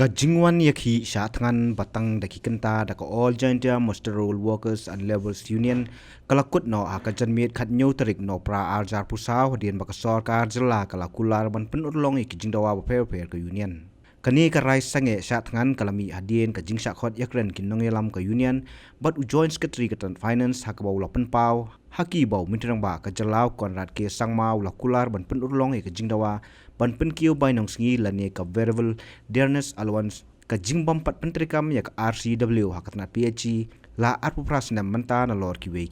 Kajingwan yakhi shatngan batang daki kenta daka all Jaintia Musterol Workers and Labourers Union kalakut no akajan miet khat nyu tarik no pra arjar pusaw dien baka sarkar jela kalakular ban penurlong ikijing dawa per ke union. Kani karai sange shatngan kalami hadien kajing shakhot yakren kinong yelam ke union but u joint secretary katan finance hakabau lapen pau haki bau mintrang ba kajalau konrad ke sangmau lakular ban penurlong ikijing dawa ban penkiu bainong singi lani ka variable dearness allowance ka jingbam pat pentrikam yak RCW hakatna PHE la arpu prasna manta na lor kiwei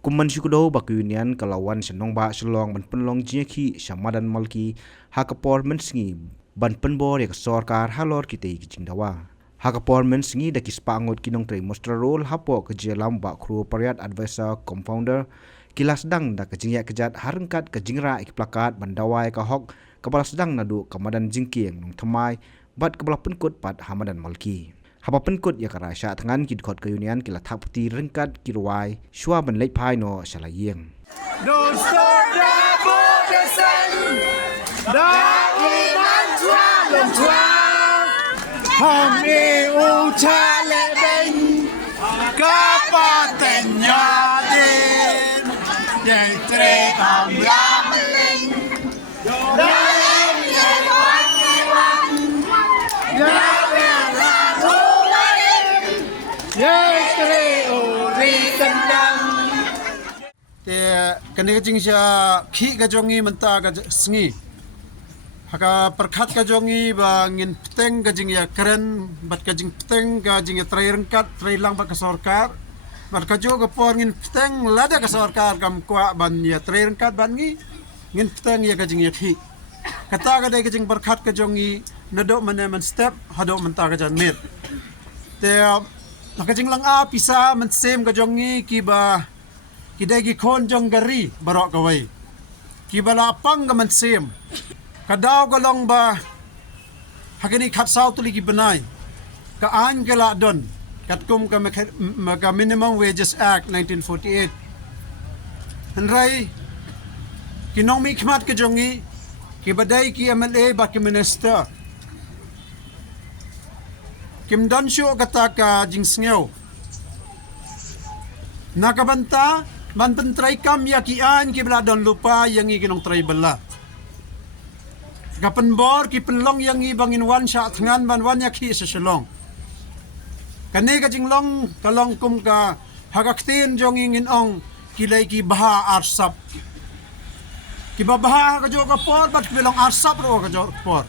kumman syukudo bak union kalawan senong ba selong ban penlong jeki samadan malki hakapor mensingi ban penbor yak sarkar halor kitei kijingdawa hakapor mensingi daki spangot kinong trai mostrarol hapo ke jelam ba kru pariat advisor compounder kilas dang da kejingya kejat harengkat kejingra ikplakat bandawai ka hok kepala sedang nadu kamadan jingkieng nong thamai bat kepala penkut pat hamadan malki haba penkut ya kara sya tangan kidkhot ke union kila thapti rengkat kirwai shwa ban lei phai no salayeng Don't stop the bodesan da iman tua hami uchale ben kapatenya din yang tre kamlameling kene kajing sya khi kajongi menta ka sngi haka perkhat kajongi ba ngin peteng kajing ya keren bat kajing peteng kajing ya trai rengkat trai lang ba ka sarkar bat kajo ka por ngin peteng lada ka sarkar kam kwa ban ya trai rengkat ban ngi ngin peteng ya kajing ya khi kata ka dai kajing perkhat kajongi nadok man step hadok menta ka jan mit te kajing lang a pisa man sem kajongi ki ba kidai gi khon jong gari barok kawai kibala pang gaman sem kadaw galong ba hakini khat saw tuli gi banai ka an gala don katkum ka minimum wages act 1948 hanrai kinong mi khmat ke jongi ki badai ki MLA ba ki minister kim don shu kata ka jingsngeu nakabanta man pentrai kam ya ki an ki bla don lupa yang i kinong trai bala kapan bor ki penlong yang i bangin wan sha thangan ban wan ya ki se selong kane ka jinglong kalong kum ka hagaktin jong ingin ong ki lai ki baha arsap ki baha ka jo ka por bat bilong arsap ro ka jo por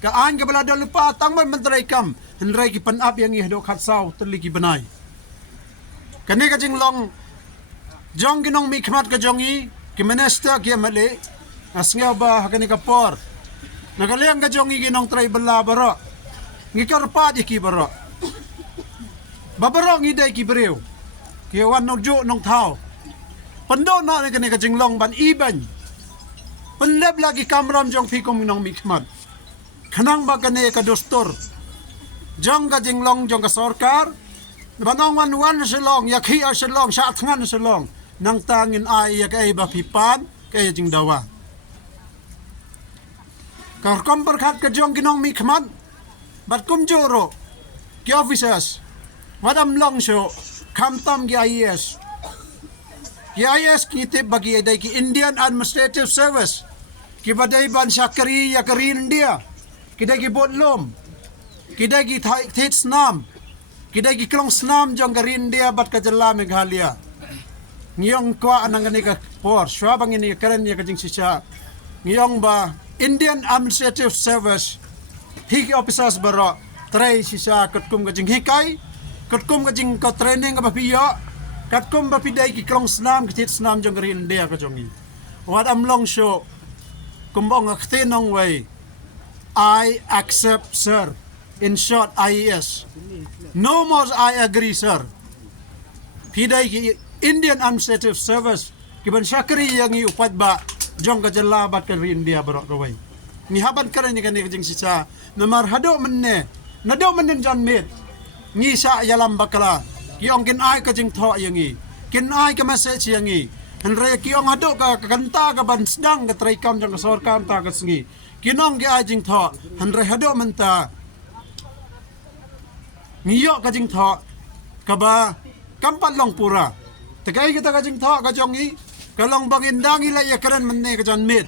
ka an ka bla don lupa tang man mentrai kam henrai ki pan up yang i do khat saw tli ki banai kane ka jinglong jong ginong mi khmat ka jongi ki minister ki male asngaw ba hakani ka por nagaliang ka jongi ginong tray bala baro ngi karpa di ki baro babaro ngi dai ki brew ki wan no jo nong thao pando na ne kane ka jinglong ban iban penleb lagi kamram jong phi kom ginong mi khmat khanang ba kane ka dostor jong ka jinglong jong ka sarkar banong wan selong yakhi selong sha thangan selong nang tangin ay yak ay ba pipan kay jing dawa kar kom perkhat ka jong kinong mi khmat bat kum joro ki officers madam long sho kham tam gi IAS ki te bagi dai ki Indian Administrative Service ki badai ban syakari yakari India ki dai ki botlom ki dai ki thait snam kidai gi klong snam jong garin dia bat ka jalla Meghalaya ngiyong kwa anang ni ka por shwa bang ni karen ya kajing sisa ngiyong ba Indian Administrative Service hiki officers baro trai sisa katkum kajing hikai katkum kajing ko training ka bapiyo katkum ba pidai ki klong snam kit snam jong garin dia ka jongi wat am long show kumbong aktinong way I accept sir. In short, IAS. No more I agree, sir. Pidai ki Indian Administrative Service kiban syakri yang i upat ba jong ka jalla bat ka India barok kawai. Ni haban karen ni kani kajing sisa namar hado menne nado menen jan mit ni sa yalam bakala kiong kin ai kajing tho yang i kin ai ka message yang i henre kiong hado ka kanta ka ban sedang ka trai kam jong ka sarkam ta ka sngi kinong gi ajing tho henre hado menta ngiyok ka jing tho kaba kampat long pura tegai kita ka jing tho ka jongi kalong bangindangi la ya keren menne ka jan mit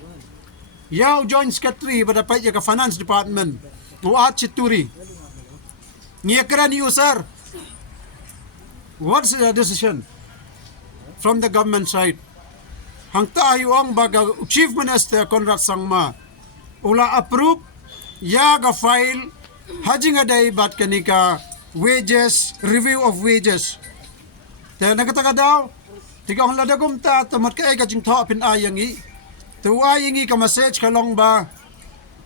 yau joint secretary pada pai ya ka finance department Uat Chituri ngia keren user. What's the decision from the government side? Hang tayo ang baga Chief Minister Conrad Sangma ula approve ya ga file hajing aday bat kanika wages, review of wages. Te nagataga daw tiga hong ladagom ta tamat ka ega jing tho pin ayangi tuwayangi ka message kalong ba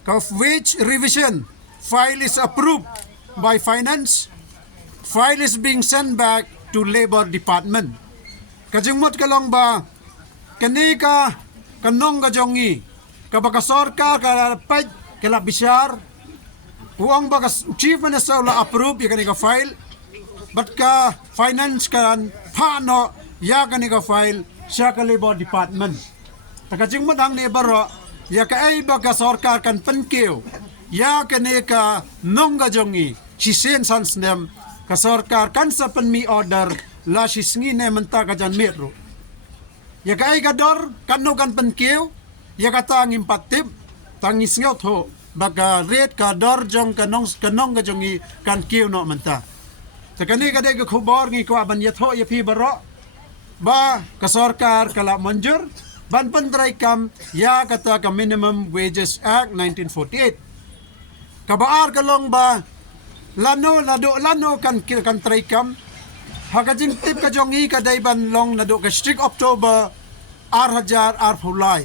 ka wage revision file is approved by finance. File is being sent back to Labor Department. Kajingmot kalong ba kanika kanong gajongi kabakasor ka kalapay kalabisar uang bagas Chief Minister la approve ya kanika file but ka finance kan paano ya kanika file siya ka Labor Department. Takajingmot ang nebaro ya ka ay bagasor ka kan penkiw ya kanika nong gajongi sisen sans nem kasorkar kan sa penmi order la sisngi ne menta kajan metro ya kai gador kanu kan penkiu ya kata ngim patip tangis ngot ho baga red ka dor jong kanong ga jongi kan kiu no menta takani kadai ka khubor ngi ko ban yatho ya phi baro ba kasorkar kala manjur ban pandrai kam ya kata ka Minimum Wages Act 1948 kabaar kalong ba lano kan traikam hakajing tip ka jongi ka daiban long nado ka strict October arhajar arfulai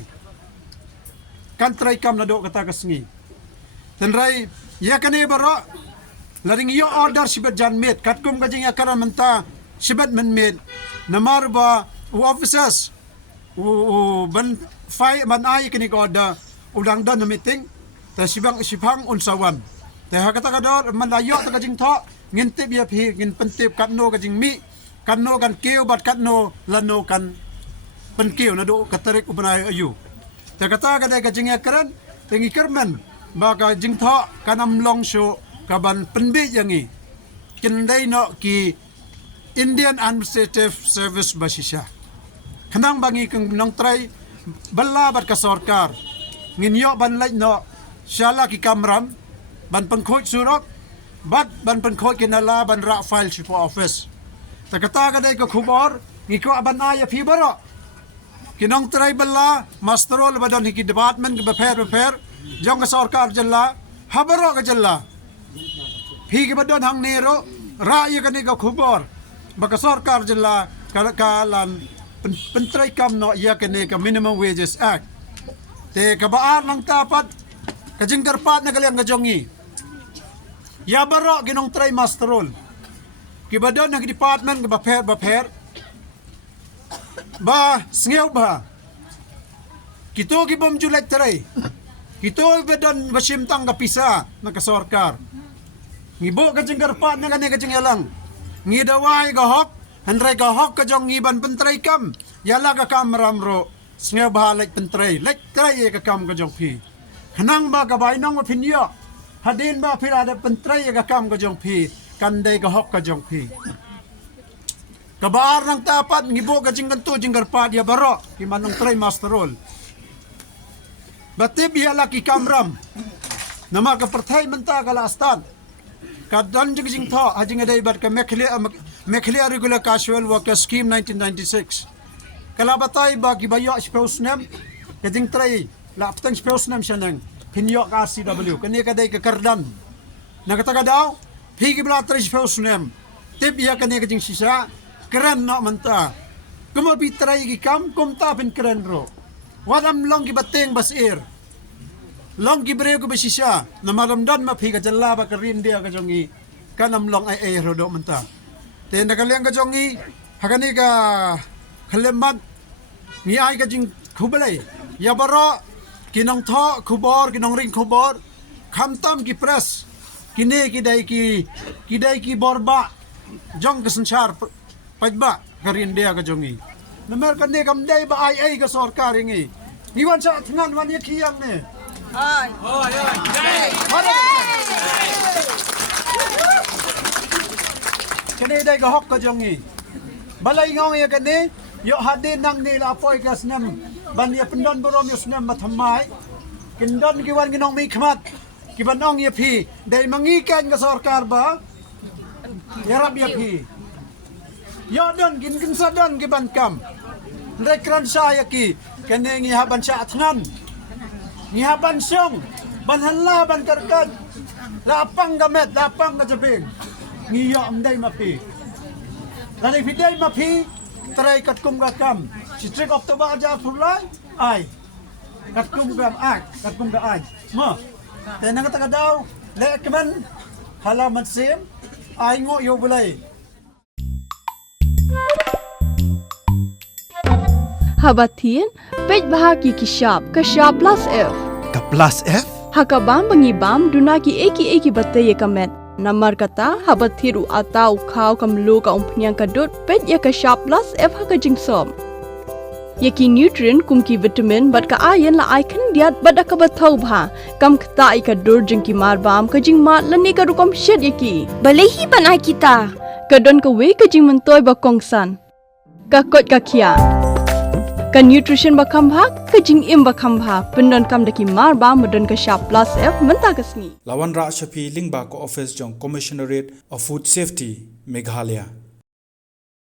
kan traikam nado kata kasngi tenrai ya kane baro laring yo order sibat jan met katkum kajing akara menta sibat men met namar ba officers ban fai man ai kini ko order udang dan meeting ta sibang unsawan ta kata kador malayo ta kajing tho ngintip ya phi ngin pentip katno kajing mi katno kan keu bat katno lano kan penkeu na do katarik ubanay ayu ta kata kada kajing akran tengi kerman baka jing tho kanam long sho kaban penbi yangi kindai no ki Indian Administrative Service basisya kanang bangi kang nong try bala bat ka sarkar nginyo ban lai no syala ki kamram ban pengkhoj surok bat ban pengkhoj kinala ban ra file sipo office takata kadai ko khubor ngiko aban aya phi baro kinong try bala masterol badan hiki department ke beper jong ka sarkar jalla habaro ka jalla phi ke badon hang nero ra ya kani ko khubor baka sarkar jalla kalan pentray kam no ya kani ka Minimum Wages Act te kabaar ng tapat kajing karpat na galing kajongi ya baro ginong try masterol kibadon ng department ke baper ba sngew ba kito gibom julet tray kito bedon basimtang kapisa ng kasorkar ngibo kajing karpat na gani kajing yalang ngidaway gahok handray gahok kajong ngiban pentray kam yala ka kamramro sngew ba like pentray like tray ka kam kajong pi hanang ba kabay nang opinyo hadin ba pirada pentray ka kam kajong pi kanday gahok kajong pi kabaar ng tapat ngibo kajing kanto jing karpat ya baro kimanong tray masterol batib yala ki kamram nama ka perthay menta kalastan kadan jing tho hajing aday bat ka mekhle regular casual worker scheme 1996 kalabatay ba gibayo spouse nem kajing tray laptang spouse nem siya nang pinyo ka RCW kani kaday ka kardan nagataga daw higi bla tray spouse nem tip ya kani kajing sisa keren no manta kumabi tray gi kam kumta pin keren ro wadam long gibateng basir long gibreo ko basisya na maramdan maphi ka jalla ba karin dia ka jongi kanam long ay ro do manta te nagaliang ka jongi hakani ka khalemat ni ay ka jing khubalay ya baro kinong tho khubor kinong ring khubor khamtam ki press kine kidai ki borba jong ka sansar pajba karin dia ka jongi namer kane kam dai ba ay ka sarkar ngi niwan sa tngan wan ye khiyang ne ay Kini day gahok ka jongi. Balay ngong ya kani, yo hadin nang nila apoy ka snam. Ban ya pendon borom yo snam mathamai. Kindon giwan ginong mi khmat. Kibanong ya phi, day mangikan ka sarkar ba? Yarap ya phi. Yo don gin sadon giban kam. Rekran saya ki, kani ngihaban sa atnan. Ngihaban syong, ban hanla ban karkan. Lapang gamet, lapang kajabing. Ngiyo amday mapi. Lali fiday mapi, try katkum gakam. Si trik Oktober aja pulai, ay. Katkum gam ay, katkum ga ay. Mo, tenang kata daw, lekman halaman sim, ay ngo yo bulay. Habatin, pej bahagi kishap, kashap plus F. Ka plus F? Hakabam bangibam dunaki eki batay kamet. Namar kata habathiru atau kau kamlu ka umpnyang kadut pej ya kashap plus F hakajing som. Yaki nutrient kumki vitamin bat ka ayan la icon diat bat akabatau bha kam kta ikadur jengki marbam kajing mat lani ka rukom shed yaki. Balehi banai kita. Kadon ka we kajing mentoy bakongsan. Kakot kakia. Ka nutrition bakam bha kajing im bakam bha pendon kam daki marba medon ka sharp plus F menta kasni. Lawan Ra Shafi Lingba ko office jong Commissionerate of Food Safety Meghalaya.